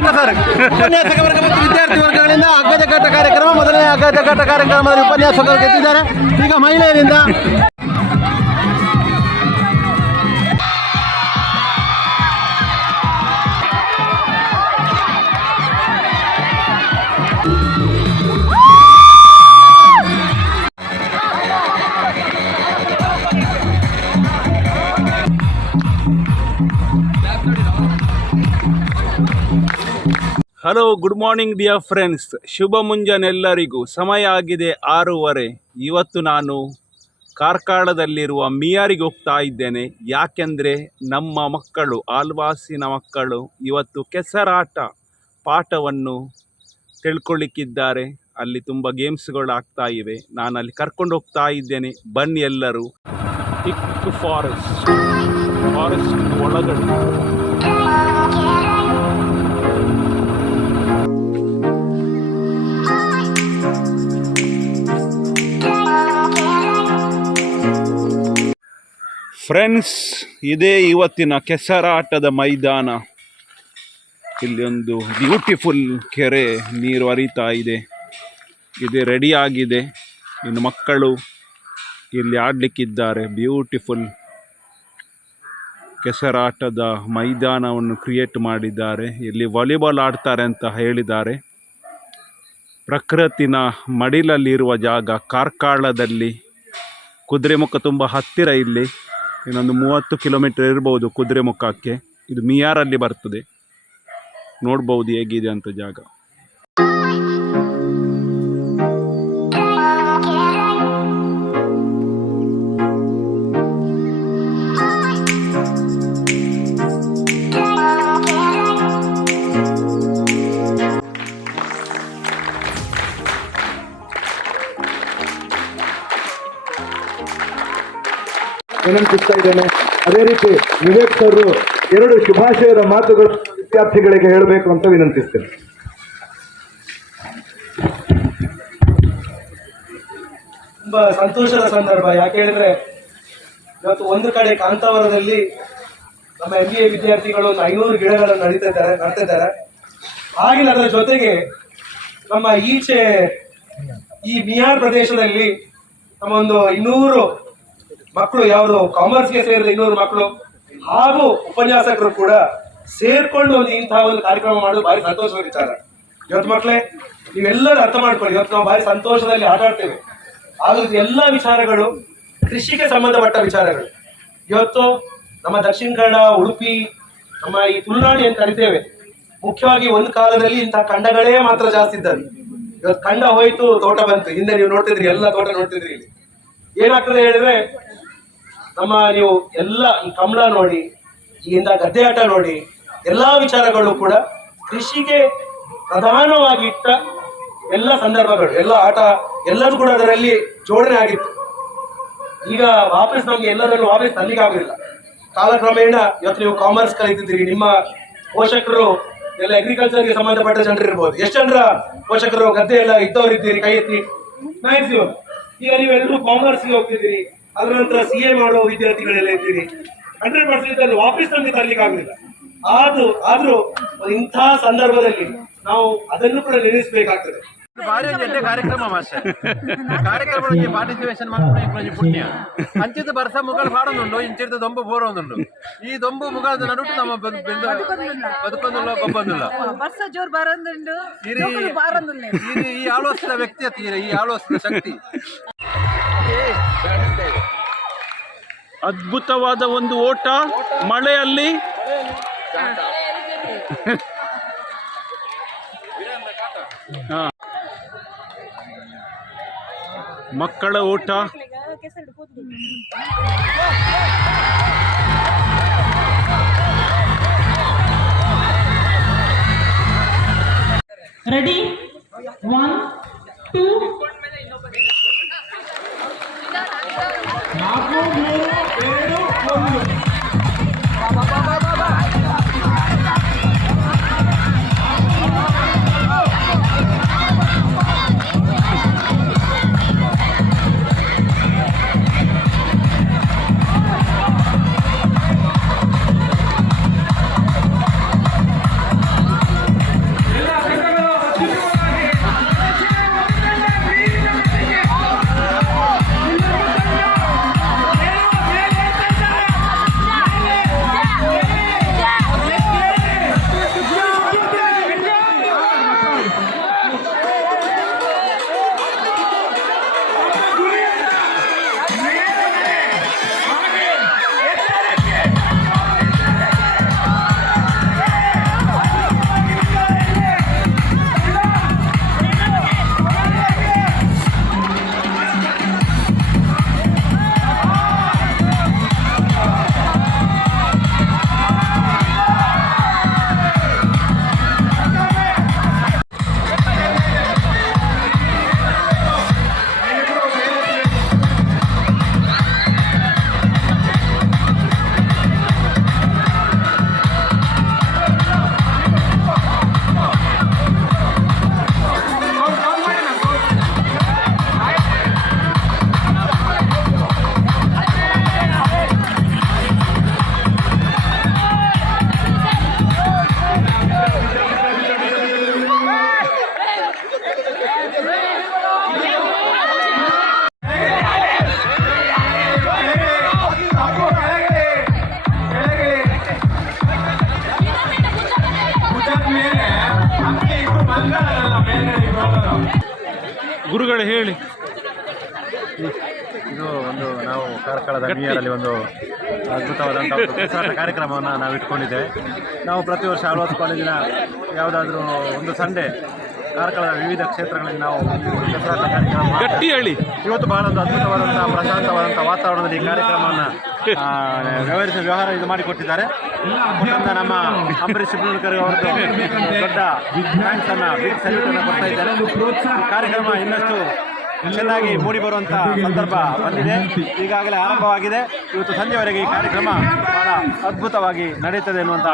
ಅಗ್ಗಜಗ್ಗಾಟ sir. ಉಪನ್ಯಾಸಕ ವರ್ಗ ಮತ್ತು ವಿದ್ಯಾರ್ಥಿ ವರ್ಗಗಳಿಂದ ಅಗ್ಗಜಗ್ಗಾಟ ಕಾರ್ಯಕ್ರಮ, ಮೊದಲನೇ ಅಗ್ಗಜಗ್ಗಾಟ ಕಾರ್ಯಕ್ರಮದಲ್ಲಿ ಉಪನ್ಯಾಸಕರು ಗೆದ್ದಿದ್ದಾರೆ. ಈಗ ಮಹಿಳೆಯರಿಂದ hello good morning dear friends ಶುಭ ಮುಂಜಾನೆ ಎಲ್ಲರಿಗೂ ಸಮಯ ಆಗಿದೆ ಆರೂವರೆ. ಇವತ್ತು ನಾನು ಕಾರ್ಕಳದಲ್ಲಿರುವ ಮಿಯಾರಿಗೆ ಹೋಗ್ತಾ ಇದ್ದೇನೆ. ಯಾಕೆಂದರೆ ನಮ್ಮ ಮಕ್ಕಳು, ಆಲ್ವಾಸಿನ ಮಕ್ಕಳು ಇವತ್ತು ಕೆಸರಾಟ ಪಾಠವನ್ನು ತಿಳ್ಕೊಳ್ಳಿಕ್ಕಿದ್ದಾರೆ. ಅಲ್ಲಿ ತುಂಬ ಗೇಮ್ಸ್ಗಳು ಆಗ್ತಾ ಇವೆ. ನಾನು ಅಲ್ಲಿ ಕರ್ಕೊಂಡು ಹೋಗ್ತಾ ಇದ್ದೇನೆ. ಬನ್ನಿ ಎಲ್ಲರೂ. ಫಾರೆಸ್ಟ್ ಫಾರೆಸ್ಟ್ ಒಳಗಡೆ. ಫ್ರೆಂಡ್ಸ್ ಇದೇ ಇವತ್ತಿನ ಕೆಸರಾಟದ ಮೈದಾನ. ಇಲ್ಲಿ ಒಂದು ಬ್ಯೂಟಿಫುಲ್ ಕೆರೆ ನೀರು ಹರಿತಾ ಇದೆ. ಇದು ರೆಡಿ ಆಗಿದೆ. ಇನ್ನು ಮಕ್ಕಳು ಇಲ್ಲಿ ಆಡಲಿಕ್ಕಿದ್ದಾರೆ. ಬ್ಯೂಟಿಫುಲ್ ಕೆಸರಾಟದ ಮೈದಾನವನ್ನು ಕ್ರಿಯೇಟ್ ಮಾಡಿದ್ದಾರೆ. ಇಲ್ಲಿ ವಾಲಿಬಾಲ್ ಆಡ್ತಾರೆ ಅಂತ ಹೇಳಿದ್ದಾರೆ. ಪ್ರಕೃತಿನ ಮಡಿಲಲ್ಲಿರುವ ಜಾಗ ಕಾರ್ಕಾಳದಲ್ಲಿ. ಕುದುರೆಮುಖ ತುಂಬ ಹತ್ತಿರ ಇಲ್ಲಿ. ಇನ್ನೊಂದು ಮೂವತ್ತು ಕಿಲೋಮೀಟರ್ ಇರ್ಬೋದು ಕುದುರೆಮುಖಕ್ಕೆ ಇದು ಮಿಯಾರಲ್ಲಿ ಬರ್ತದೆ. ನೋಡ್ಬೋದು ಹೇಗಿದೆ ಅಂತ ಜಾಗ. ವಿನಂತಿಸ್ತಾ ಇದ್ದೇನೆ. ಅದೇ ರೀತಿ ವಿವೇಕ್ ಸರ್ ಎರಡು ಶುಭಾಶಯದ ಮಾತುಗಳು ವಿದ್ಯಾರ್ಥಿಗಳಿಗೆ ಹೇಳಬೇಕು ಅಂತ ವಿನಂತಿಸ್ತೇನೆ. ತುಂಬಾ ಸಂತೋಷದ ಸಂದರ್ಭ. ಯಾಕೆ ಹೇಳಿದ್ರೆ, ಇವತ್ತು ಒಂದು ಕಡೆ ಕಾಂತಾವರದಲ್ಲಿ ನಮ್ಮ ಎಂ ಬಿ ಎ ವಿದ್ಯಾರ್ಥಿಗಳು ಒಂದು ಐನೂರು ಗಿಡಗಳನ್ನು ನಡೀತಾ ಇದ್ದಾರೆ ಹಾಗೆ ಅದರ ಜೊತೆಗೆ ನಮ್ಮ ಈಚೆ ಈ ಮಿಯಾರ್ ಪ್ರದೇಶದಲ್ಲಿ ನಮ್ಮ ಒಂದು ಇನ್ನೂರು ಮಕ್ಕಳು ಯಾವುದು ಕಾಮರ್ಸ್ಗೆ ಸೇರಿದ ಇನ್ನೂರು ಮಕ್ಕಳು. ಹಾಗೂ ಉಪನ್ಯಾಸಕರು ಕೂಡ ಸೇರ್ಕೊಂಡು ಒಂದು ಇಂತಹ ಒಂದು ಕಾರ್ಯಕ್ರಮ ಮಾಡಲು ಭಾರಿ ಸಂತೋಷದ ಇವತ್ತು ಮಕ್ಕಳೇ ನೀವೆಲ್ಲರೂ ಅರ್ಥ ಮಾಡ್ಕೊಳ್ಳಿ. ಇವತ್ತು ನಾವು ಭಾರಿ ಸಂತೋಷದಲ್ಲಿ ಆಟ ಆಡ್ತೇವೆ. ಆದ್ರೆ ಎಲ್ಲ ವಿಚಾರಗಳು ಕೃಷಿಗೆ ಸಂಬಂಧಪಟ್ಟ ವಿಚಾರಗಳು. ಇವತ್ತು ನಮ್ಮ ದಕ್ಷಿಣ ಕನ್ನಡ, ಉಡುಪಿ, ನಮ್ಮ ಈ ತುಳುನಾಡು ಅಂತ ಕರಿತೇವೆ? ಮುಖ್ಯವಾಗಿ ಒಂದು ಕಾಲದಲ್ಲಿ ಇಂತಹ ಖಂಡಗಳೇ ಮಾತ್ರ ಜಾಸ್ತಿ ಇದ್ದದ್ದು. ಇವತ್ತು ಖಂಡ ಹೋಯ್ತು, ತೋಟ ಬಂತು. ಹಿಂದೆ ನೀವು ನೋಡ್ತಿದ್ರಿ, ಎಲ್ಲ ತೋಟ ನೋಡ್ತಿದ್ರಿ ಏನಾಗ್ತದೆ ಹೇಳಿದ್ರೆ ನಮ್ಮ ನೀವು ಎಲ್ಲ ಈ ಕಮಲ ನೋಡಿ ಈಗಿಂದ ಗದ್ದೆ ಆಟ ನೋಡಿ, ಎಲ್ಲ ವಿಚಾರಗಳು ಕೂಡ ಕೃಷಿಗೆ ಪ್ರಧಾನವಾಗಿ ಇಟ್ಟ ಎಲ್ಲ ಸಂದರ್ಭಗಳು, ಎಲ್ಲ ಆಟ ಎಲ್ಲರೂ ಕೂಡ ಅದರಲ್ಲಿ ಜೋಡಣೆ ಆಗಿತ್ತು. ಈಗ ವಾಪಸ್ ನಮಗೆ ಎಲ್ಲರಲ್ಲೂ ವಾಪಸ್ ತಲ್ಲಿಗೆ ಆಗುದಿಲ್ಲ. ಕಾಲಕ್ರಮೇಣ ಇವತ್ತು ನೀವು ಕಾಮರ್ಸ್ ಕಲಿತಿದ್ದೀರಿ, ನಿಮ್ಮ ಪೋಷಕರು ಎಲ್ಲ ಅಗ್ರಿಕಲ್ಚರ್ಗೆ ಸಂಬಂಧಪಟ್ಟ ಜನರು ಇರ್ಬೋದು. ಎಷ್ಟು ಜನರ ಪೋಷಕರು ಗದ್ದೆ ಎಲ್ಲ ಇದ್ದವ್ರು ಇದ್ದೀರಿ ಕೈ ಎತ್ತಿ? ಮ್ಯಾಕ್ಸಿಮಮ್ ಈಗ ನೀವೆಲ್ಲರೂ ಕಾಮರ್ಸ್ಗೆ ಹೋಗ್ತಿದ್ದೀರಿ. ಅದರ ನಂತರ ಸಿ ಎ ಮಾಡುವ ವಿದ್ಯಾರ್ಥಿಗಳೆಲ್ಲ ಇದ್ದೀರಿ. ಹಂಡ್ರೆಡ್ ಪರ್ಸೆಂಟ್ ಅಲ್ಲಿ ವಾಪಸ್ ನಮಗೆ ತರಲಿಕ್ಕೆ ಆಗಲಿಲ್ಲ. ಆದ್ರೂ ಆದ್ರೂ ಇಂಥ ಸಂದರ್ಭದಲ್ಲಿ ನಾವು ಅದನ್ನು ಕೂಡ ನಿರ್ಮಿಸಬೇಕಾಗ್ತದೆ ಭಾರಿ ಕಾರ್ಯಕ್ರಮ ಮಾಸ್ಟರ್. ಕಾರ್ಯಕ್ರಮ ಪಾರ್ಟಿಸಿಪೇಷನ್ ಮಾಡ್ಕೊಂಡು ಇಪ್ಪತ್ತು ಪುಣ್ಯ. ಅಂಚಿದ್ದು ಬರ್ಸ ಮುಗಳು ಪಾಡೊಂದುಂಡು ಇಂಚಿರ್ದು ದೊಂಬು ಬೋರೊಂದುಂಡು ಈ ದೊಂಬು ಮುಗಳದ ನಡುಟು ನಮ್ಮ ಬದುಕೊಂದುಲ್ಲ ಗೊಬ್ಬಂದುಲ್ಲ ಬರ್ಸ ಜೋರ್ ಬರಂದುಂಡು ಈ ಆಲೋಚನೆ ವ್ಯಕ್ತಿ ಈ ಆಲೋಚನೆ ಶಕ್ತಿ. ಅದ್ಭುತವಾದ ಒಂದು ಓಟ ಮಳೆಯಲ್ಲಿ. ಮಕ್ಕಳ ಓಟ. ರೆಡಿ ಒನ್ ಟೂ నాకు మీరు ఏడు ಒಂದು ಗುರುಗಳೇ ಹೇಳಿ. ಇದು ಒಂದು ನಾವು ಕಾರ್ಕಳದ ನಿಯರಲ್ಲಿ ಒಂದು ಅದ್ಭುತವಾದಂಥ ಒಂದು ಕಾರ್ಯಕ್ರಮವನ್ನು ನಾವು ಇಟ್ಕೊಂಡಿದ್ದೇವೆ. ನಾವು ಪ್ರತಿ ವರ್ಷ ಆಳ್ವಾಸ್ ಕಾಲೇಜಿನ ಯಾವುದಾದ್ರೂ ಒಂದು ಸಂಡೇ ಕಾರ್ಕಳದ ವಿವಿಧ ಕ್ಷೇತ್ರಗಳಲ್ಲಿ ನಾವು ಕಾರ್ಯಕ್ರಮ. ಹೇಳಿ ಇವತ್ತು ಬಹಳ ಒಂದು ಅದ್ಭುತವಾದಂಥ ಪ್ರಶಾಂತವಾದಂಥ ವಾತಾವರಣದಲ್ಲಿ ಈ ಕಾರ್ಯಕ್ರಮವನ್ನು ವ್ಯವಹರಿಸ ವ್ಯವಹಾರ ಇದು ಮಾಡಿಕೊಟ್ಟಿದ್ದಾರೆ ನಮ್ಮ ಅಂಬರೀಷ್ ಶಿವಕರ್ ಅವರದ್ದು ದೊಡ್ಡ ಥ್ಯಾಂಕ್ಸ್ ಅನ್ನ ಕೊಡ್ತಾ ಇದ್ದಾರೆ. ಕಾರ್ಯಕ್ರಮ ಇನ್ನಷ್ಟು ಚೆನ್ನಾಗಿ ಮೂಡಿ ಬರುವಂತ ಸಂದರ್ಭ ಬಂದಿದೆ. ಈಗಾಗಲೇ ಆರಂಭವಾಗಿದೆ. ಇವತ್ತು ಸಂಜೆವರೆಗೆ ಈ ಕಾರ್ಯಕ್ರಮ ಬಹಳ ಅದ್ಭುತವಾಗಿ ನಡೆಯುತ್ತದೆ ಎನ್ನುವಂತ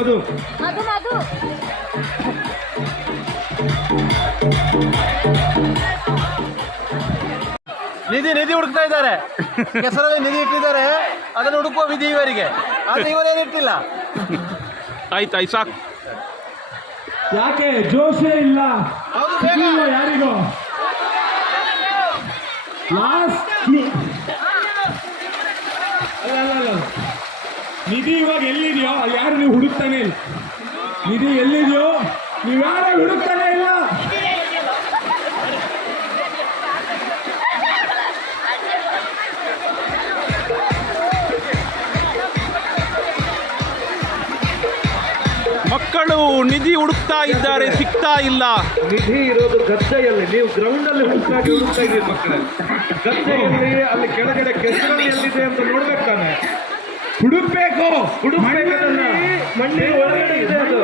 ಮಧು. ಮಧು ಮಧು. ನಿಧಿ ನಿಧಿ ಹುಡುಕ್ತಾ ಇದ್ದಾರೆ. ಹೆಸರಲ್ಲಿ ನಿಧಿ ಇಟ್ಟಿದ್ದಾರೆ. ಅದನ್ನು ಹುಡುಕುವ ವಿಧಿ ಇವರಿಗೆ. ಆದ್ರೆ ಇವರೇನು ಇಟ್ಟಿಲ್ಲ. ಆಯ್ತು ಆಯ್ತು ಸಾಕು. ಯಾಕೆ? ಜೋಶೇ ಇಲ್ಲ. ಹೌದು ಬೇಗ. ಇಲ್ಲ ಯಾರಿಗೂ. ಲಾಸ್ಟ್ ಅಲ್ಲ ಅಲ್ಲ ಅಲ್ಲ. ನಿಧಿ ಇವಾಗ ಎಲ್ಲಿದೆಯೋ? ಅಲ್ಲಿ ಯಾರು ನೀವು ಹುಡುಕ್ತಾನೆ ಇಲ್ಲ. ನಿಧಿ ಎಲ್ಲಿದೆಯೋ? ನೀವು ಯಾರು ಹುಡುಕ್ತಾನೆ ಇಲ್ಲ. ಮಕ್ಕಳು ನಿಧಿ ಹುಡುಕ್ತಾ ಇದ್ದಾರೆ ಸಿಗ್ತಾ ಇಲ್ಲ. ನಿಧಿ ಇರೋದು ಗದ್ದೆಯಲ್ಲಿ. ನೀವು ಗ್ರೌಂಡ್ ಅಲ್ಲಿ ಹುಡುಕಾಗಿ ಹುಡುಕ್ತಾ ಇದ್ದೀರಿ ಮಕ್ಕಳಲ್ಲಿ ಗದ್ದೆಯಲ್ಲಿ ಅಲ್ಲಿ ಕೆಳಗಡೆ ಕೆಸರಲ್ಲಿ ಎಲ್ಲಿದೆ ಅಂತ ನೋಡ್ಬೇಕು ತಾನೆ. ಹುಡುಕ್ಬೇಕು ಹುಡುಕ್ಬೇಕು ಅದನ್ನ. ಮಣ್ಣಿನ ಒಳಗಡೆ ಇದೆ ಅದು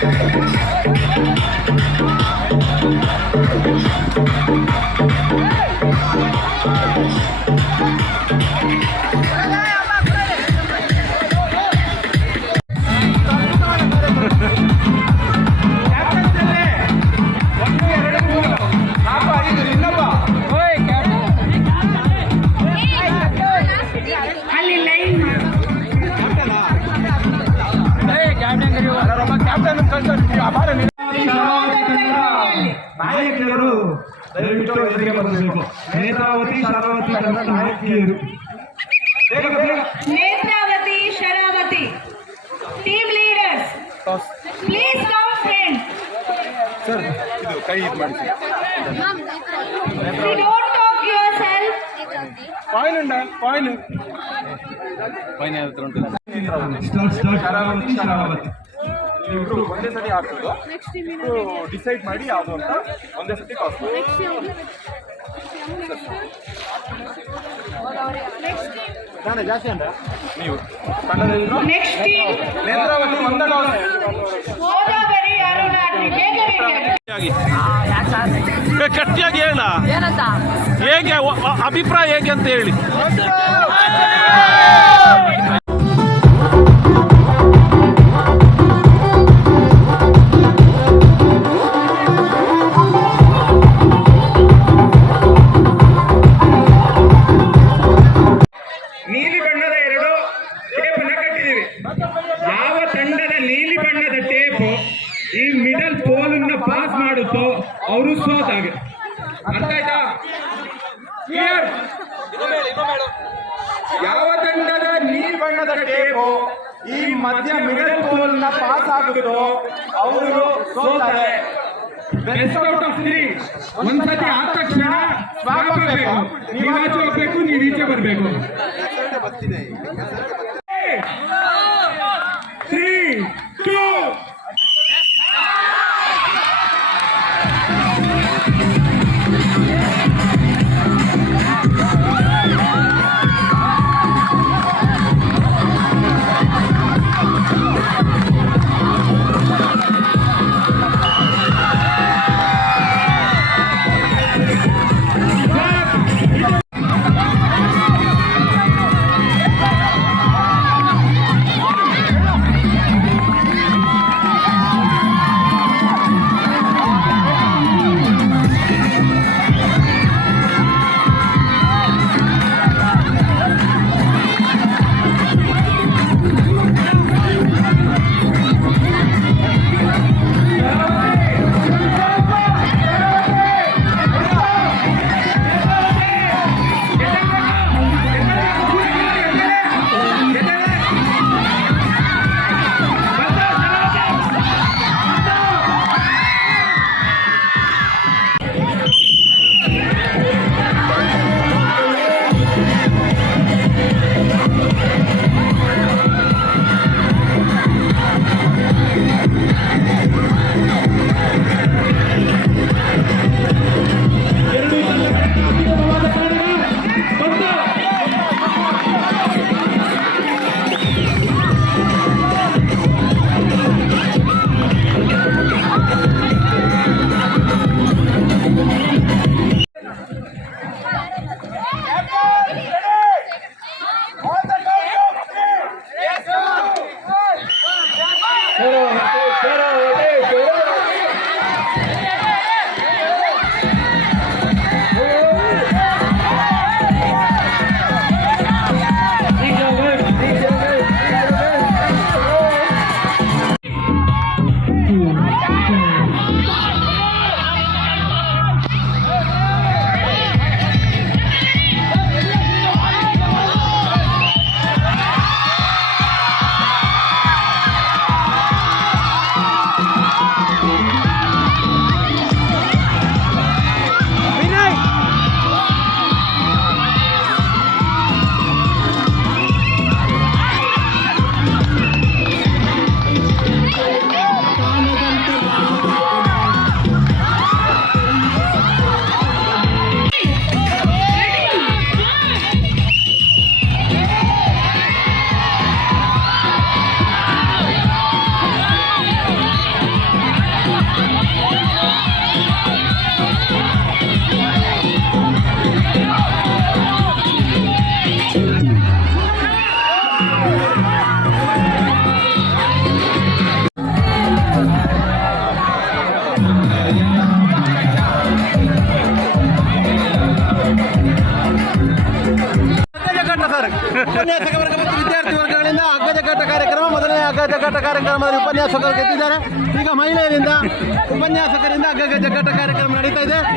ನಾಯಕಿಯರು ಸ್ಟಾರ್ಟ್ ಸ್ಟಾರ್ಟ್ ಶರಾವತಿ ಶರಾವತಿ ಇಬ್ರು ಒಂದೇ ಸತಿ ಹಾಕೋದು ಡಿಸೈಡ್ ಮಾಡಿ ಯಾವುದು ಅಂತ ಒಂದೇ ಸತಿ ಟಾಸ್ ನಾನೇ ಜಾಸ್ತಿ ಅಂಡ ನೀವು. ನೇತ್ರಾವತಿ. ಗಟ್ಟಿಯಾಗಿ ಹೇಳ. ಹೇಗೆ ಅಭಿಪ್ರಾಯ ಹೇಗೆ ಅಂತ ಹೇಳಿ. ನೀಲಿ ಬಣ್ಣದ ಎರಡು ಟೇಪನ್ನ ಕಟ್ಟಿದ್ದೀವಿ. ಯಾವ ತಂಡದ ನೀಲಿ ಬಣ್ಣದ ಟೇಪು ಈ ಮಿಡಲ್ ಪೋಲ್ ಅನ್ನ ಪಾಸ್ ಮಾಡುತ್ತೋ ಅವರು ಸೋತಾಗೆ ಅರ್ಥ ಆಯ್ತಾ? ಯಾವ ತಂಡದ ನೀಲಿ ಬಣ್ಣದ ಟೇಪ್ ಈ ಮಧ್ಯ ಮಿಡಲ್ ಪೋಲ್ನ ಪಾಸ್ ಆಗುತ್ತೋ ಅವರು ಸೋತಾರೆ ಬೆಸ್ಟ್ ಔಟ್ ಆಫ್ ತ್ರೀ ಒಂದ್ಸತಿ ಆದ Yeah.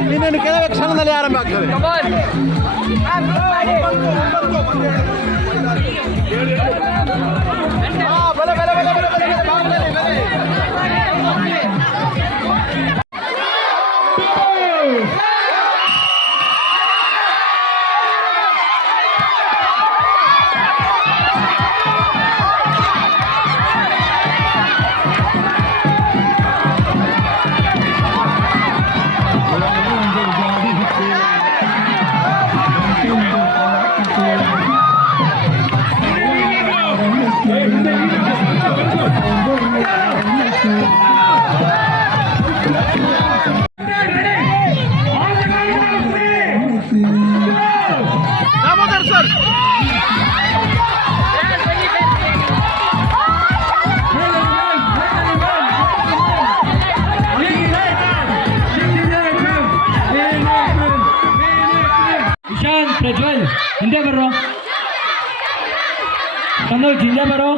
ಇನ್ನೇನು ಕೆಲವೇ ಕ್ಷಣದಲ್ಲಿ ಆರಂಭ ಆಗ್ತದೆ ಹಾ, ಬಲೆ, ಬಲೆ, ಬಲೆ, ಬಲೆ, ಬಲೆ, ಬಲೆ, ಬಾಹುಬಲಿ, ಬಲೆ. ಹಿಂದೆ ಬರೋ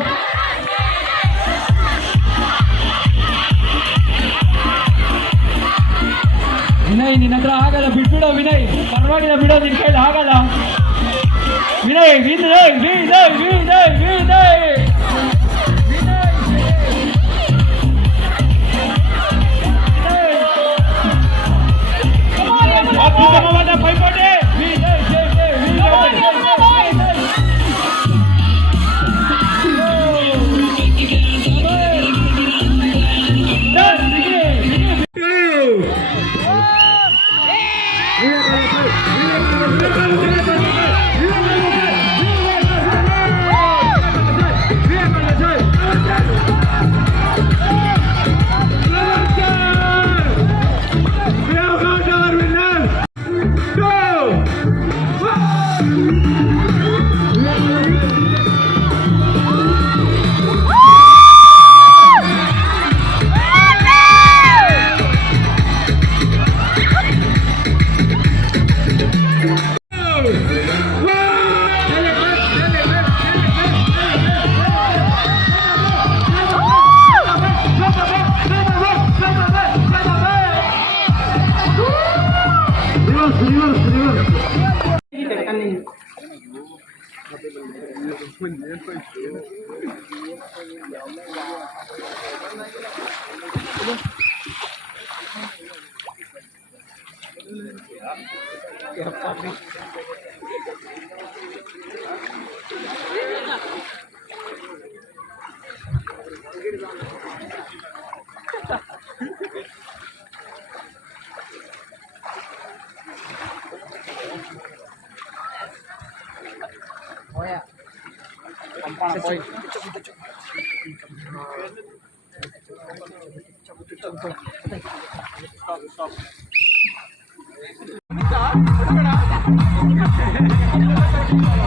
ವಿನಯ್ ನಿನ್ನ ಹತ್ರ ಆಗಲ್ಲ ಬಿಟ್ಬಿಡೋ ವಿನಯ್. ಪರವಾಗಿಲ್ಲ ಬಿಡೋ ನಿನ್ ಕೈಲಿ ಆಗಲ್ಲ. ವಿನಯ್ ವಿನಯ್ ವಿನಯ್ ವಿನಯ್ ವಿನಯ್. ಅತ್ಯುತ್ತಮವಾದ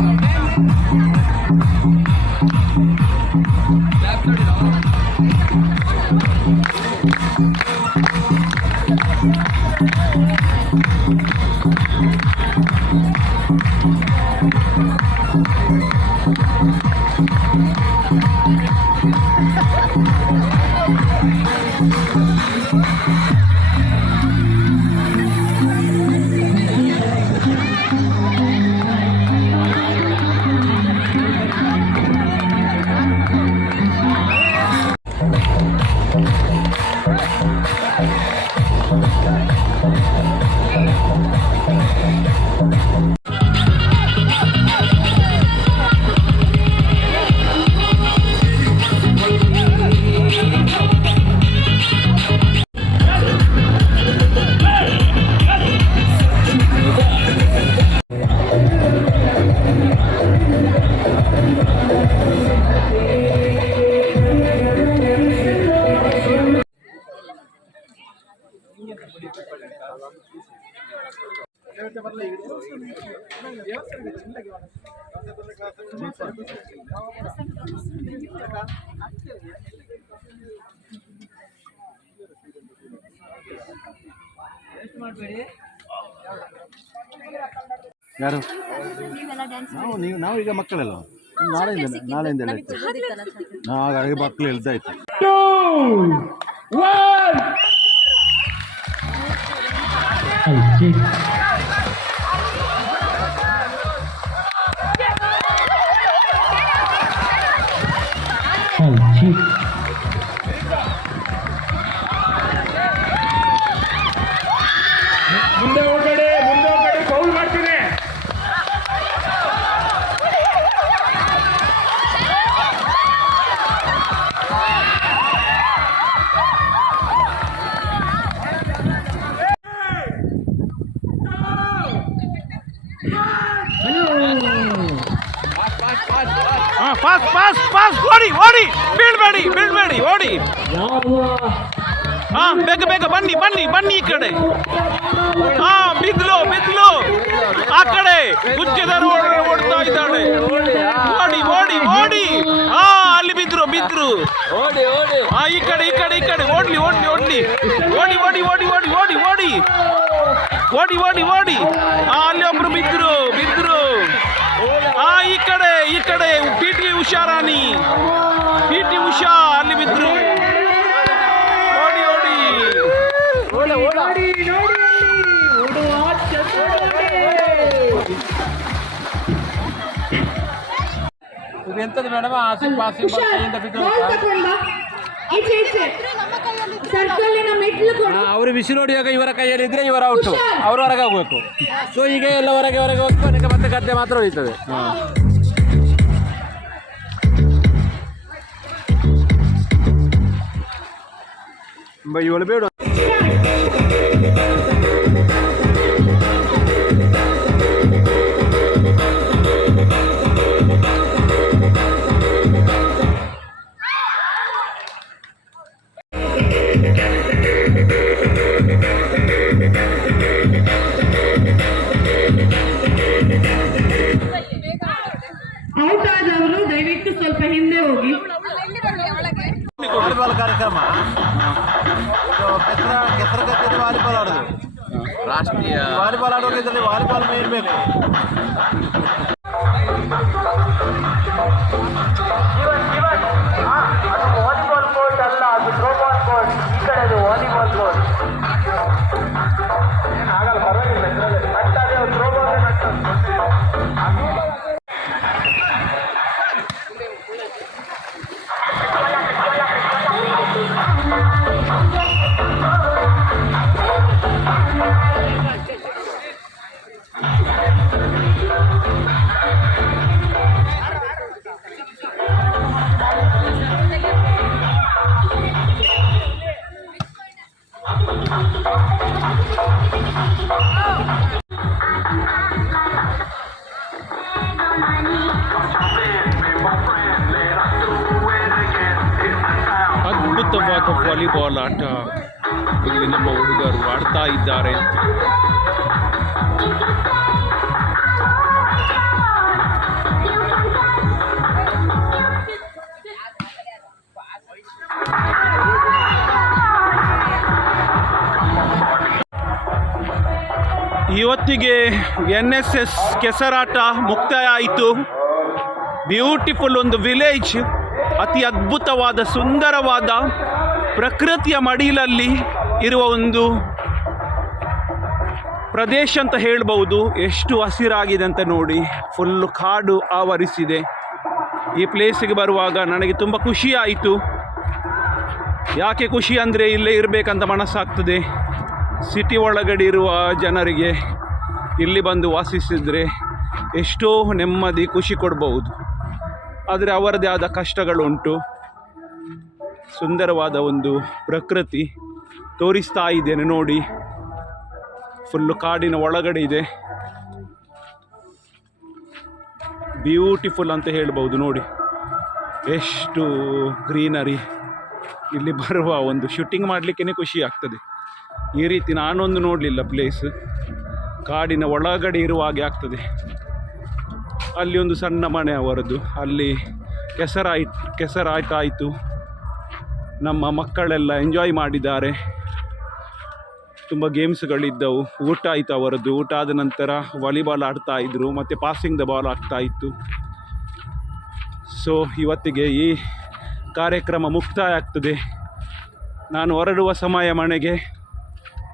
ఇక్కడ ಯಾರು? ನಾವು ನೀವು ನಾವು ಈಗ ಮಕ್ಕಳೆಲ್ಲ ನಾಳೆಯಿಂದ ನಾಳೆಯಿಂದ ಎಲ್ಲ ಇತ್ತು ನಾವು ಆಗ ಮಕ್ಕಳು ಪಾಸ್ ಪಾಸ್ ಪಾಸ್ ಓಡಿ ಓಡಿ. ಬೀಳ್ಬೇಡಿ ಬೀಳ್ಬೇಡಿ, ಓಡಿ. ಹಾ, ಬೇಗ ಬೇಗ ಬನ್ನಿ ಬನ್ನಿ ಬನ್ನಿ ಈ ಕಡೆ. ಹಾ ಬಿದ್ಲು ಬಿದ್ಲು ಆ ಕಡೆ ಓಡ್ತಾ ಇದ್ದಾಳೆ. ಓಡಿ ಓಡಿ ಓಡಿ. ಹಾ, ಅಲ್ಲಿ ಬಿದ್ರು ಬಿದ್ರು. ಹಾ, ಈ ಕಡೆ ಈ ಕಡೆ ಈ ಕಡೆ. ಓಡ್ಲಿ ಓಡ್ಲಿ ಓಡ್ಲಿ. ಓಡಿ ಓಡಿ ಓಡಿ ಓಡಿ ಓಡಿ ಓಡಿ. ಓಡಿ ಓಡಿ ಓಡಿ. ಹಾ, ಅಲ್ಲಿ ಒಬ್ರು ಬಿದ್ರು ಬಿದ್ರು ಹಾ ಈ ಕಡೆ ಈ ಕಡೆ P T Usha Rani. P T Usha ಅಲ್ಲಿ ಬಿದ್ರು. ಓಡಿ ಓಡಿ. ಇದು ಎಂತದ್ದು ಮೇಡಮ್? ಆಸೆ ಪಾಸಿ ಕೈಯಿಂದ ಬಿದ್ದು ಅವರು ಬಿಸಿ ನೋಡಿಯಾಗ ಇವರ ಕೈಯಲ್ಲಿ ಇದ್ರೆ ಇವರ ಔಟ್. ಅವರು ಹೊರಗೆ ಹೋಗ್ಬೇಕು. ಸೊ ಈಗ ಎಲ್ಲ ಹೊರಗೆ ಹೊರಗೆ ಹೋಗ್ಬೇಕು ಅದಕ್ಕೆ ಮತ್ತೆ ಗದ್ದೆ ಮಾತ್ರ ಉಳಿತದೆ ಇವಳು ಬೇಡ. వాలీబాల్ మెయిన్ మేము ಎನ್ ಎಸ್ ಎಸ್ ಕೆಸರಾಟ ಮುಕ್ತಾಯ ಆಯಿತು ಬ್ಯೂಟಿಫುಲ್ ಒಂದು ವಿಲೇಜ್, ಅತಿ ಅದ್ಭುತವಾದ ಸುಂದರವಾದ ಪ್ರಕೃತಿಯ ಮಡಿಲಲ್ಲಿ ಇರುವ ಒಂದು ಪ್ರದೇಶ ಅಂತ ಹೇಳ್ಬೋದು ಎಷ್ಟು ಹಸಿರಾಗಿದೆ ಅಂತ ನೋಡಿ. ಫುಲ್ಲು ಕಾಡು ಆವರಿಸಿದೆ. ಈ ಪ್ಲೇಸಿಗೆ ಬರುವಾಗ ನನಗೆ ತುಂಬ ಖುಷಿ ಆಯಿತು. ಯಾಕೆ ಖುಷಿ ಅಂದರೆ ಇಲ್ಲೇ ಇರಬೇಕಂತ ಮನಸ್ಸಾಗ್ತದೆ. ಸಿಟಿ ಒಳಗಡೆ ಇರುವ ಜನರಿಗೆ ಇಲ್ಲಿ ಬಂದು ವಾಸಿಸಿದರೆ ಎಷ್ಟೋ ನೆಮ್ಮದಿ, ಖುಷಿ ಕೊಡಬಹುದು. ಆದರೆ ಅವರದೇ ಆದ ಕಷ್ಟಗಳುಂಟು. ಸುಂದರವಾದ ಒಂದು ಪ್ರಕೃತಿ ತೋರಿಸ್ತಾ ಇದ್ದೇನೆ ನೋಡಿ. ಫುಲ್ಲು ಕಾಡಿನ ಒಳಗಡೆ ಇದೆ. ಬ್ಯೂಟಿಫುಲ್ ಅಂತ ಹೇಳ್ಬೋದು ನೋಡಿ. ಎಷ್ಟು ಗ್ರೀನರಿ. ಇಲ್ಲಿ ಬರುವ ಒಂದು ಶೂಟಿಂಗ್ ಮಾಡಲಿಕ್ಕೇ ಖುಷಿ ಆಗ್ತದೆ. ಈ ರೀತಿ ನಾನೊಂದು ನೋಡಲಿಲ್ಲ ಪ್ಲೇಸ್ ಕಾಡಿನ ಒಳಗಡೆ ಇರುವ ಹಾಗೆ ಆಗ್ತದೆ. ಅಲ್ಲಿ ಒಂದು ಸಣ್ಣ ಮನೆ ಅವರದ್ದು ಅಲ್ಲಿ ಕೆಸರಾಯ್ತು ಕೆಸರಾಯ್ತಾಯಿತು. ನಮ್ಮ ಮಕ್ಕಳೆಲ್ಲ ಎಂಜಾಯ್ ಮಾಡಿದ್ದಾರೆ. ತುಂಬ ಗೇಮ್ಸ್ಗಳಿದ್ದವು ಊಟ ಆಯಿತು ಅವರದ್ದು. ಊಟ ಆದ ನಂತರ ವಾಲಿಬಾಲ್ ಆಡ್ತಾ ಇದ್ದರು ಮತ್ತು ಪಾಸಿಂಗ್ ದ ಬಾಲ್ ಆಗ್ತಾ ಇತ್ತು. ಸೊ ಇವತ್ತಿಗೆ ಈ ಕಾರ್ಯಕ್ರಮ ಮುಕ್ತಾಯ ಆಗ್ತದೆ. ನಾನು ಹೊರಡುವ ಸಮಯ ಮನೆಗೆ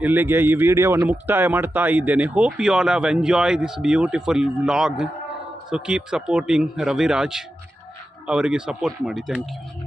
ಇಲ್ಲಿಗೆ ಈ ವಿಡಿಯೋವನ್ನು ಮುಕ್ತಾಯ ಮಾಡ್ತಾ ಇದ್ದೇನೆ. Hope you all have enjoy this beautiful vlog so keep supporting Raviraj ಅವರಿಗೆ ಸಪೋರ್ಟ್ ಮಾಡಿ. Thank you